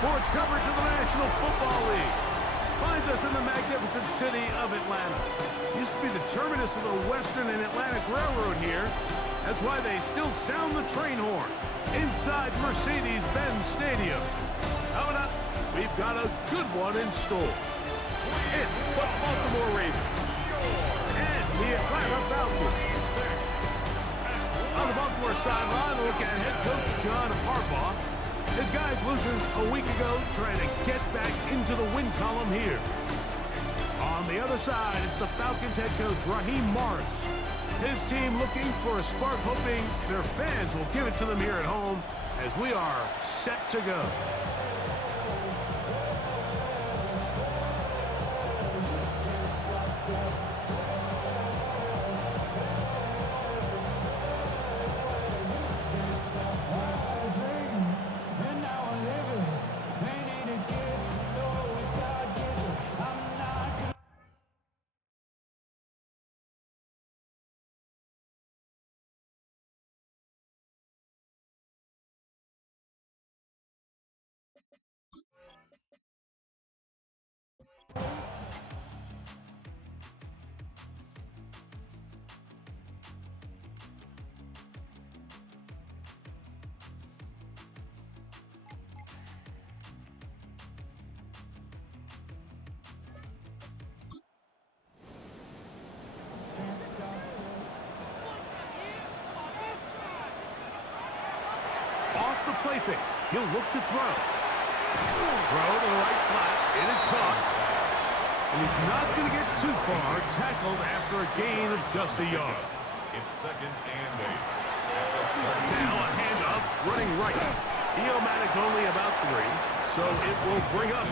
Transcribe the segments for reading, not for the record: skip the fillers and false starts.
Sports coverage of the National Football League finds us in the magnificent city of Atlanta. Used to be the terminus of the Western and Atlantic Railroad here. That's why they still sound the train horn inside Mercedes-Benz Stadium. Coming up, we've got a good one in store. It's the Baltimore Ravens and the Atlanta Falcons. On the Baltimore sideline, look at head coach John Harbaugh. His guys loses a week ago trying to get back into the win column here. On the other side, it's the Falcons head coach Raheem Morris. His team looking for a spark, hoping their fans will give it to them here at home as we are set to go. Off the play fake, he'll look to throw. Throw to the right flat, it is caught. And he's not going to get too far, tackled after a gain of just a yard. It's 2nd and 8. Now a handoff, running right. He'll manage only about 3, so it will bring up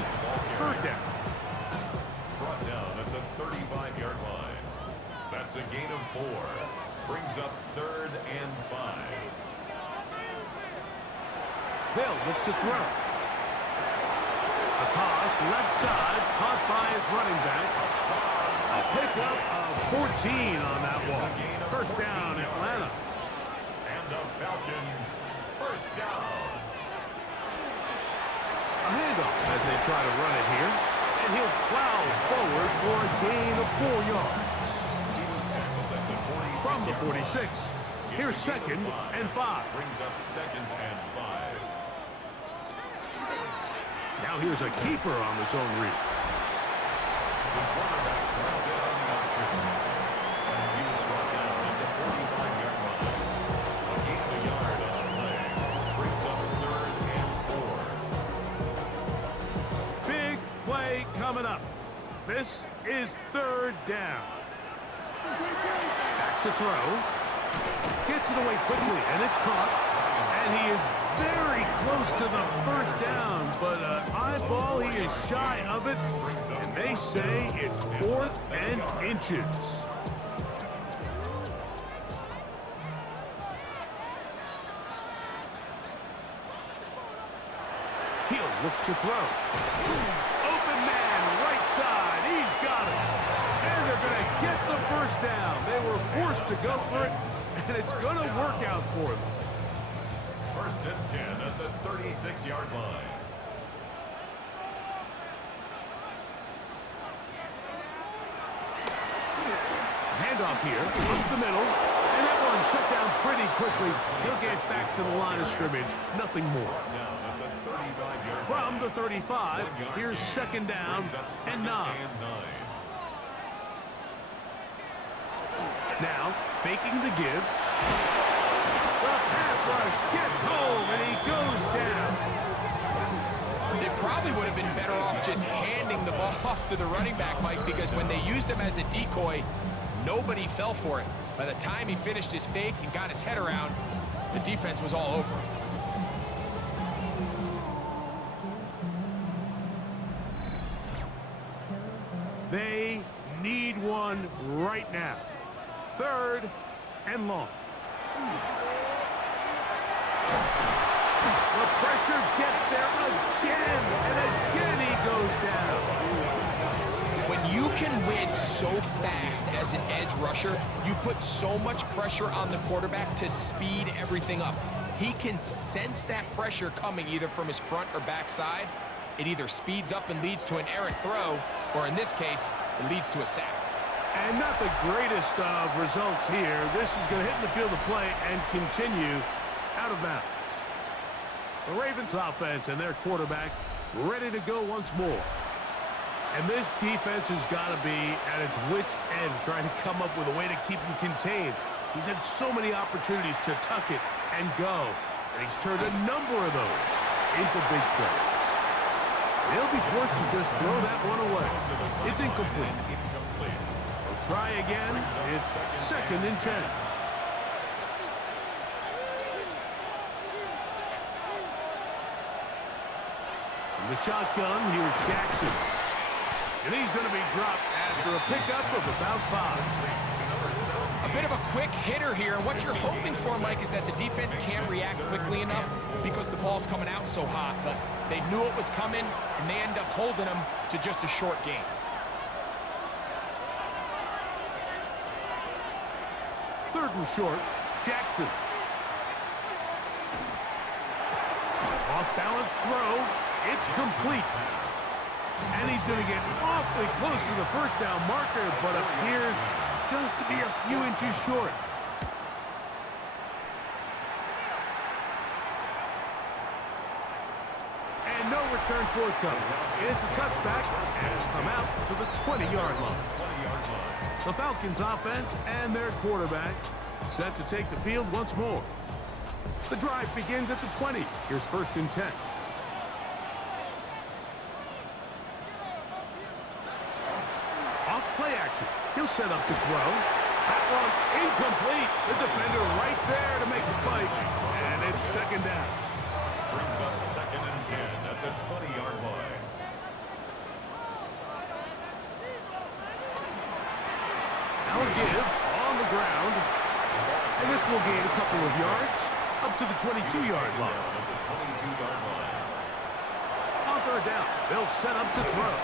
3rd down. Brought down at the 35-yard line. That's a gain of 4. Brings up 3rd and 5. They'll look to throw. A toss, left side, caught by his running back. A pickup of 14 on that one. 1st down, Atlanta. And the Falcons, 1st down. A handoff as they try to run it here. And he'll plow forward for a gain of 4 yards. He was tackled at the 46. From the 46. Here's 2nd and 5. Brings up 2nd and 5. Now here's a keeper on the zone read. The quarterback runs it on the option. He was brought down at the 45-yard line. A gain of a yard on the play. Brings up 3rd and 4. Big play coming up. This is 3rd down. Back to throw. Gets it away quickly, and it's caught. And he is very close to the 1st down, but eyeball, he is shy of it, and they say it's 4th and inches. He'll look to throw. Open man, right side, he's got it. And they're going to get the 1st down. They were forced to go for it, and it's going to work out for them. 1st and 10 at the 36-yard line. Handoff here, up the middle, and that one shut down pretty quickly. He'll get back to the line of scrimmage, nothing more. From the 35, here's 2nd down and 9. Now, faking the give. The pass rush gets home, and he goes down. They probably would have been better off just handing the ball off to the running back, Mike, because when they used him as a decoy, nobody fell for it. By the time he finished his fake and got his head around, the defense was all over him. They need one right now. 3rd and long. The pressure gets there again, and again he goes down. When you can win so fast as an edge rusher, you put so much pressure on the quarterback to speed everything up. he can sense that pressure coming either from his front or back side. It either speeds up and leads to an errant throw, or in this case, it leads to a sack. And not the greatest of results here. This is going to hit in the field of play and continue out of bounds. The Ravens offense and their quarterback ready to go once more. And this defense has got to be at its wits' end trying to come up with a way to keep him contained. He's had so many opportunities to tuck it and go, and he's turned a number of those into big plays. They'll be forced to just throw that one away. It's incomplete. They'll try again. It's 2nd and 10. From the shotgun, here's Jackson. And he's going to be dropped after a pickup of about 5. A bit of a quick hitter here, and what you're hoping for, Mike, is that the defense can't react quickly enough because the ball's coming out so hot. But they knew it was coming, and they end up holding them to just a short gain. Third and short, Jackson. Off-balance throw. It's complete. And he's going to get awfully close to the first down marker, but appears just to be a few inches short. And no return forthcoming. It's a touchback and come out to the 20-yard line. The Falcons offense and their quarterback set to take the field once more. The drive begins at the 20. Here's 1st and 10. Off play action. He'll set up to throw. That one incomplete. The defender right there to make the play. And it's 2nd down. Brings up 2nd and 10 at the 20-yard line. Now a give on the ground. And this will gain a couple of yards up to the 22-yard line. On 3rd down, they'll set up to throw.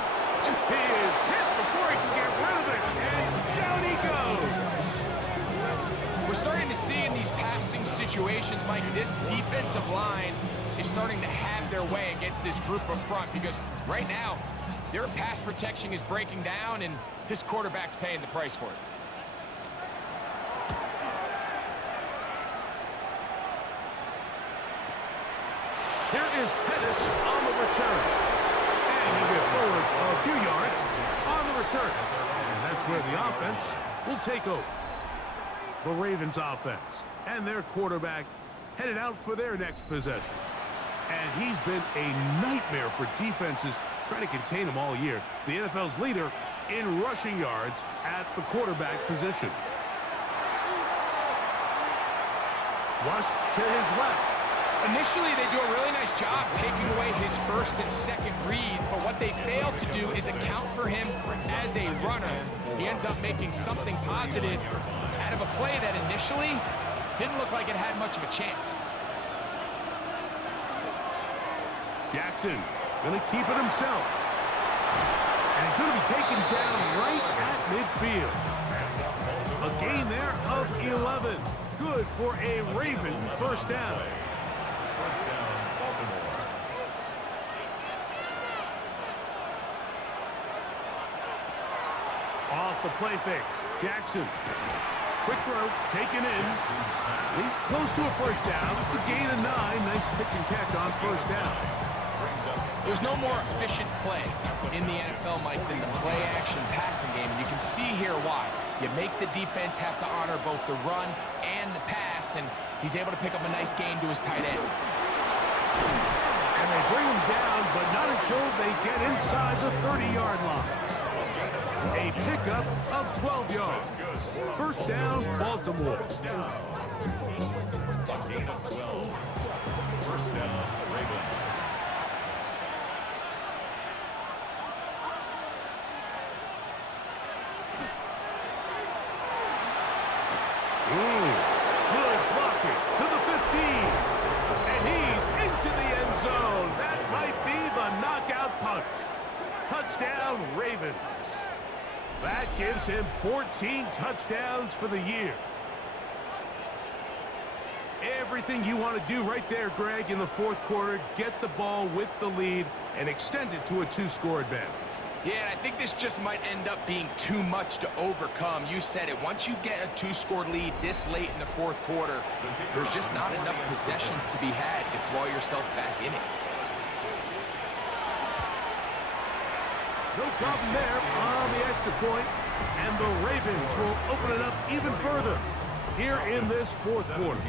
He is hit before he can get rid of it, and down he goes. We're starting to see in these passing situations, Mike, this defensive line is starting to have their way against this group up front because right now, their pass protection is breaking down, and this quarterback's paying the price for it. Here is Pettis on the return. And he'll get forward a few yards on the return. And that's where the offense will take over. The Ravens offense and their quarterback headed out for their next possession. And he's been a nightmare for defenses trying to contain him all year. The NFL's leader in rushing yards at the quarterback position. Flushed to his left. Initially, they do a really nice job taking away his 1st and 2nd read, but what they fail to do is account for him as a runner. He ends up making something positive out of a play that initially didn't look like it had much of a chance. Jackson going to keep it himself. And he's going to be taken down right at midfield. A gain there of 11. Good for a Raven 1st down. First down, Baltimore. Off the play fake. Jackson. Quick throw, taken in. He's close to a 1st down. It's a gain of 9. Nice pitch and catch on 1st down. There's no more efficient play in the NFL, Mike, than the play-action passing game. And you can see here why. You make the defense have to honor both the run and the pass, and he's able to pick up a nice gain to his tight end. And they bring him down, but not until they get inside the 30-yard line. A pickup of 12 yards. 1st down, Baltimore. A gain of 12. 1st down, Ravens. Good blocking to the 15. And he's into the end zone. That might be the knockout punch. Touchdown, Ravens. That gives him 14 touchdowns for the year. Everything you want to do right there, Greg, in the fourth quarter. Get the ball with the lead and extend it to a 2-score advantage. Yeah, and I think this just might end up being too much to overcome. You said it. Once you get a 2-score lead this late in the fourth quarter, there's just not enough possessions to be had to claw yourself back in it. No problem there on the extra point, and the Ravens will open it up even further here in this fourth quarter.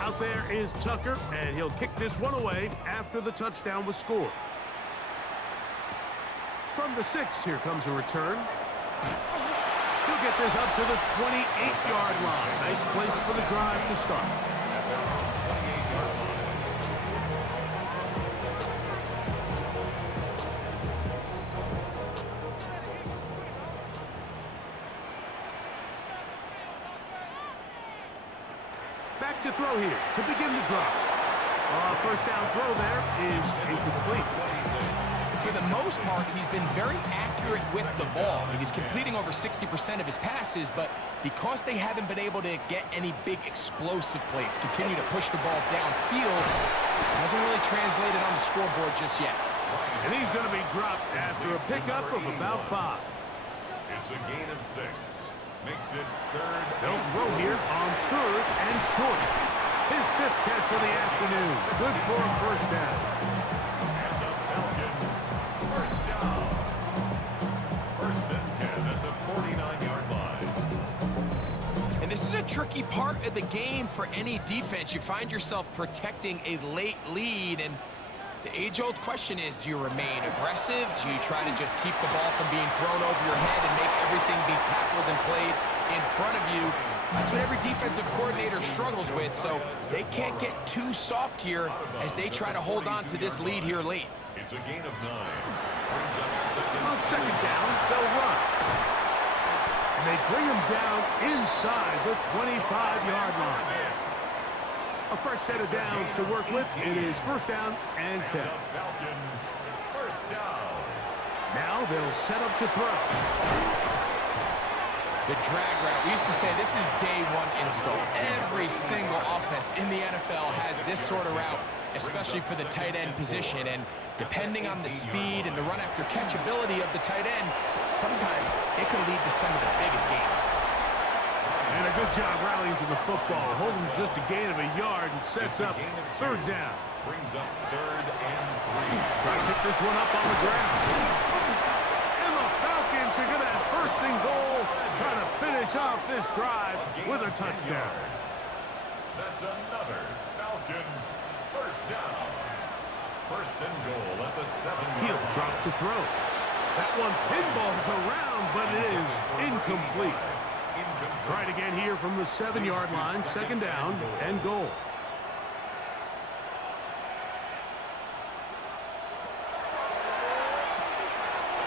Out there is Tucker, and he'll kick this one away after the touchdown was scored. From the 6, here comes a return. He'll get this up to the 28-yard line. Nice place for the drive to start. Back to throw here to begin the drive. First down throw there is incomplete. For the most part, he's been very accurate with the ball. I mean, he's completing over 60% of his passes, but because they haven't been able to get any big explosive plays, continue to push the ball downfield, hasn't really translated on the scoreboard just yet. And he's going to be dropped after a pickup of about 5. It's a gain of 6. Makes it third. They'll throw here on 3rd and short. His 5th catch of the afternoon. Good for a first down. And the Falcons, first down. 1st and 10 at the 49-yard line. And this is a tricky part of the game for any defense. You find yourself protecting a late lead, and the age-old question is, do you remain aggressive? Do you try to just keep the ball from being thrown over your head and make everything be tackled and played in front of you? That's what every defensive coordinator struggles with, so they can't get too soft here as they try to hold on to this lead here late. It's a gain of 9. Brings up On 2nd down, they'll run. And they bring him down inside the 25-yard line. A fresh set of downs to work with. It is 1st down and 10. Falcons, first down. Now they'll set up to throw. The drag route, we used to say this is day 1 install. Every single offense in the NFL has this sort of route, especially for the tight end position. And depending on the speed and the run after catch ability of the tight end, sometimes it can lead to some of the biggest gains. And a good job rallying to the football, holding just a gain of a yard and sets up 3rd down. Brings up 3rd and 3. Trying to pick this one up on the ground. And the Falcons are going to have 1st and goal, trying to finish off this drive with a touchdown. That's another Falcons first down. 1st and goal at the 7-yard He'll line. drop to throw. That one pinballs around, but it is incomplete. Try it again here from the 7-yard line, 2nd down and goal.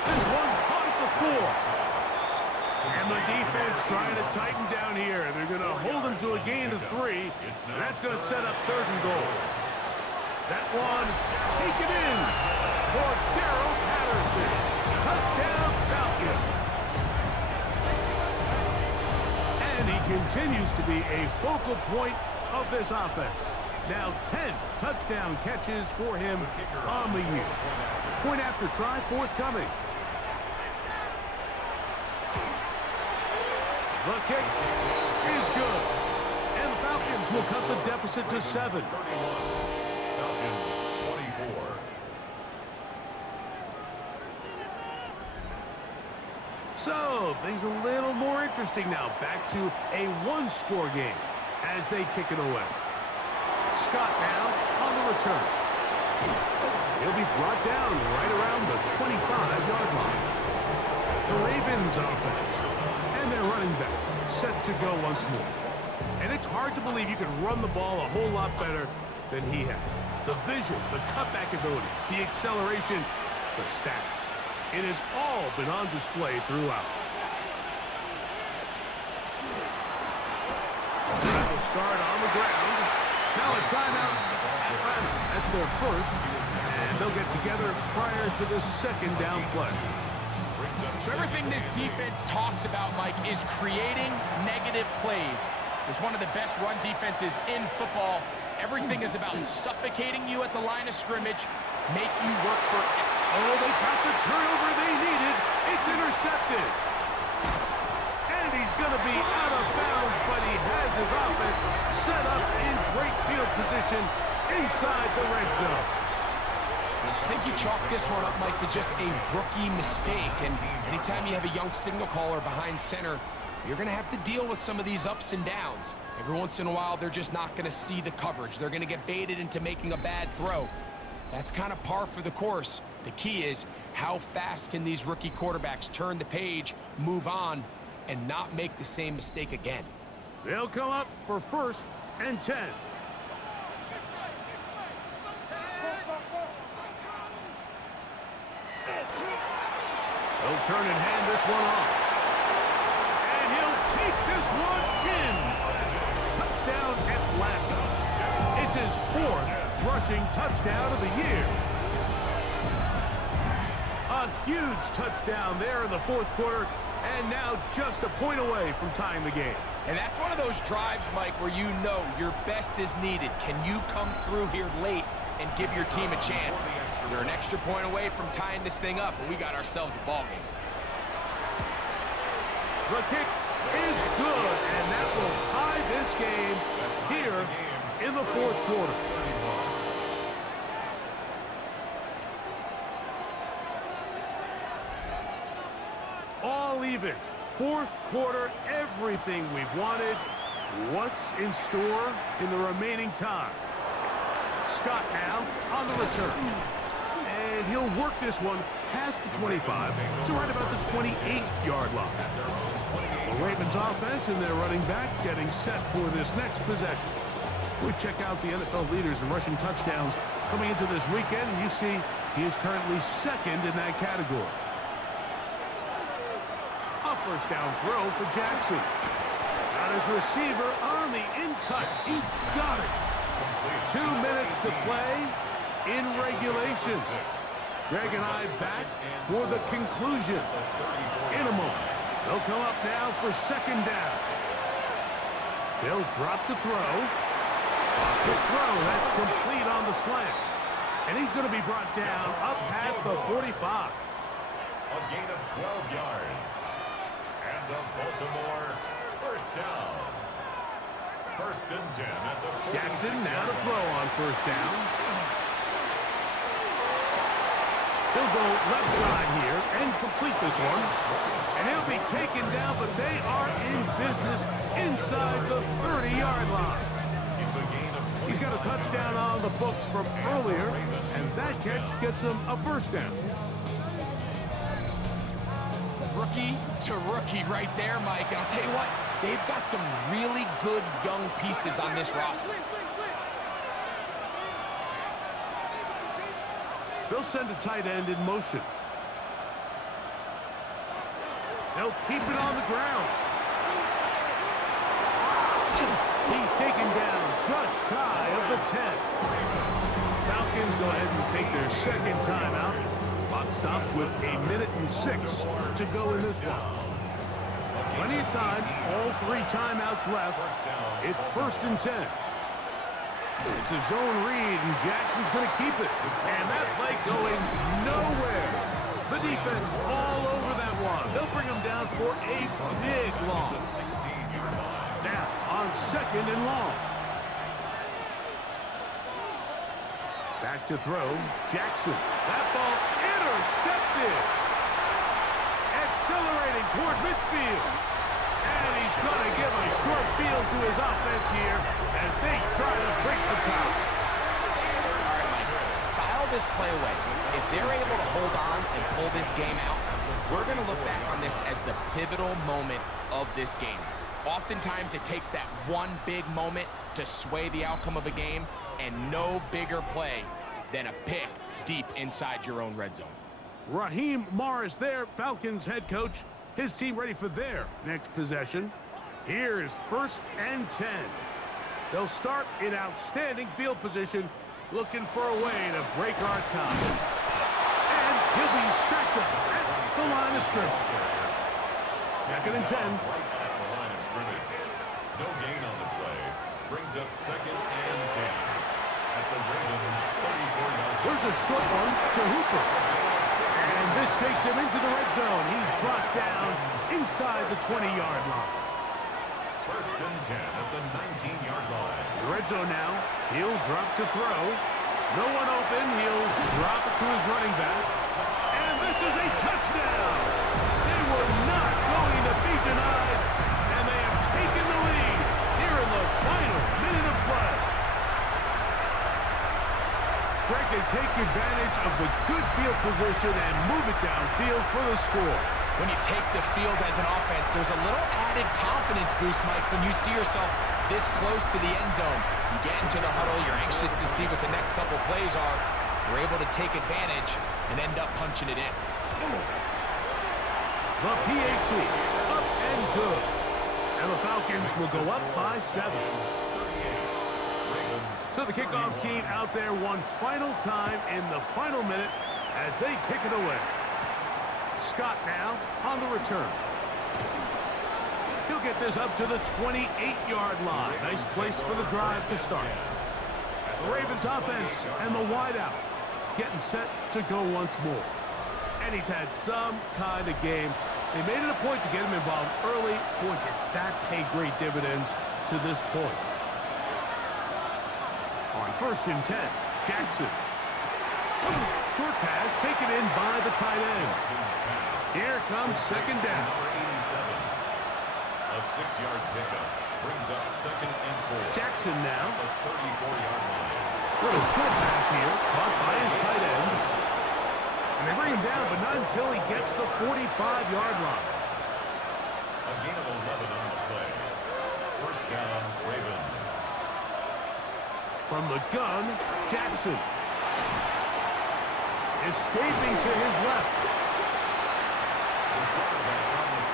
This one caught at the 4. And the defense trying to tighten down here. They're going to hold him to a gain of 3, and that's going to set up 3rd and goal. That one taken in for Darrell Patterson. Touchdown, Falcons. And he continues to be a focal point of this offense. Now 10 touchdown catches for him on the year. Point after try forthcoming. The kick is good. And the Falcons will cut the deficit to 7. Falcons 24. So, things a little more interesting now. Back to a 1-score game as they kick it away. Scott now on the return. He'll be brought down right around the 25-yard line. The Ravens offense and their running back set to go once more. And it's hard to believe you can run the ball a whole lot better than he has. The vision, the cutback ability, the acceleration, the stats. It has all been on display throughout. Will start on the ground. Now a timeout. Atlanta. That's their first. And they'll get together prior to the 2nd down play. Brings So everything this defense talks about, Mike, is creating negative plays. It's one of the best run defenses in football. Everything is about suffocating you at the line of scrimmage, make you work for it. Oh, they got the turnover they needed. It's intercepted. And he's going to be out of bounds, but he has his offense set up in great field position inside the red zone. I think you chalk this one up, Mike, to just a rookie mistake. And anytime you have a young signal caller behind center, you're going to have to deal with some of these ups and downs. Every once in a while, they're just not going to see the coverage. They're going to get baited into making a bad throw. That's kind of par for the course. The key is how fast can these rookie quarterbacks turn the page, move on, and not make the same mistake again. They'll come up for 1st and 10. He'll turn and hand this one off. And he'll take this one in. Touchdown Atlanta. It's his 4th rushing touchdown of the year. A huge touchdown there in the 4th quarter, and now just a point away from tying the game. And that's one of those drives, Mike, where you know your best is needed. Can you come through here late and give your team a chance? They're an extra point away from tying this thing up, and we got ourselves a ball game. The kick is good, and that will tie this game here in the 4th quarter. All even. 4th quarter, everything we've wanted. What's in store in the remaining time? Scott now on the return. And he'll work this one past the 25 to right about the 28-yard line. The Ravens offense and their running back getting set for this next possession. We check out the NFL leaders in rushing touchdowns coming into this weekend, and you see he is currently 2nd in that category. A 1st down throw for Jackson. Got his receiver on the in-cut. He's got it. 2 minutes to play in regulation. Greg and I back for the conclusion in a moment. They'll come up now for 2nd down. They'll drop to throw. Quick throw, that's complete on the slant. And he's going to be brought down up past the 45. A gain of 12 yards. And the Baltimore 1st down. 1st and 10 at the 46. Jackson now to throw on 1st down. He'll go left side here and complete this one. And he'll be taken down, but they are in business inside the 30-yard line. He's got a touchdown on the books from earlier, and that catch gets him a 1st down. Rookie to rookie right there, Mike. And I'll tell you what, they've got some really good young pieces on this roster. They'll send a tight end in motion. They'll keep it on the ground. He's taken down just shy of the 10. Falcons go ahead and take their 2nd timeout. Clock stops with 1:06 to go in this one. Plenty of time, all 3 timeouts left. It's 1st and 10. It's a zone read, and Jackson's going to keep it. And that play going nowhere. The defense all over that one. They'll bring him down for a big loss. Now, on 2nd and long. Back to throw, Jackson. That ball intercepted. Accelerating toward midfield. And he's going to give a short field to his offense here as they try to break the top. File this play away. If they're able to hold on and pull this game out, we're going to look back on this as the pivotal moment of this game. Oftentimes, it takes that one big moment to sway the outcome of a game, and no bigger play than a pick deep inside your own red zone. Raheem Morris there, Falcons head coach. His team ready for their next possession. Here's 1st and 10. They'll start in outstanding field position, looking for a way to break our tie. And he'll be stacked up at the line of scrimmage. Second and 10. Right at the line of scrimmage. No gain on the play. Brings up second and 10. At the Ravens' 34-yard line. There's a short one to Hooper. And this takes him into the red zone. He's brought down inside the 20-yard line. First and 10 at the 19-yard line. The red zone now. He'll drop to throw. No one open. He'll drop it to his running back. And this is a touchdown. They were not going to be denied. And they have taken the lead here in the final minute of play. Greg, they take advantage of the good field position and move it downfield for the score. When you take the field as an offense, there's a little added confidence boost, Mike, when you see yourself this close to the end zone. You get into the huddle, you're anxious to see what the next couple plays are. You're able to take advantage and end up punching it in. The PAT, up and good. And the Falcons will go up by 7. So the kickoff team out there one final time in the final minute as they kick it away. Scott now on the return. He'll get this up to the 28-yard line. Nice place for the drive to start. The Ravens offense and the wideout getting set to go once more. And he's had some kind of game. They made it a point to get him involved early. Boy, did that pay great dividends to this point. On first and 10, Jackson. Short pass taken in by the tight end. Here comes second down. A 6-yard pickup brings up second and 4. Jackson now. The 34-yard line. Little short pass here, caught by his tight end. And they bring him down, but not until he gets the 45-yard line. A gain of 11 on the play. First down, Ravens. From the gun, Jackson. Escaping to his left.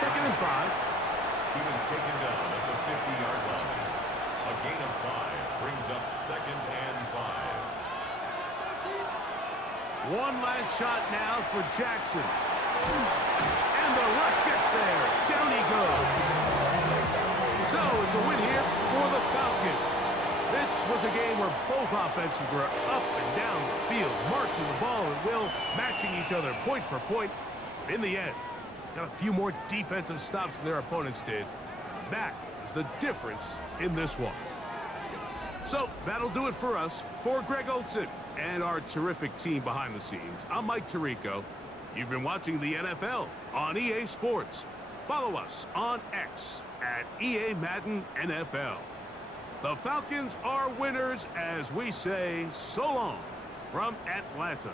Second and 5. He was taken down at the 50-yard line. A gain of 5 brings up second and 5. One last shot now for Jackson. And the rush gets there. Down he goes. So it's a win here for the Falcons. This was a game where both offenses were up and down the field, marching the ball at will, matching each other point for point. But in the end, got a few more defensive stops than their opponents did. That is the difference in this one. So that'll do it for us. For Greg Olson and our terrific team behind the scenes, I'm Mike Tirico. You've been watching the NFL on EA Sports. Follow us on X at EA Madden NFL. The Falcons are winners as we say so long from Atlanta.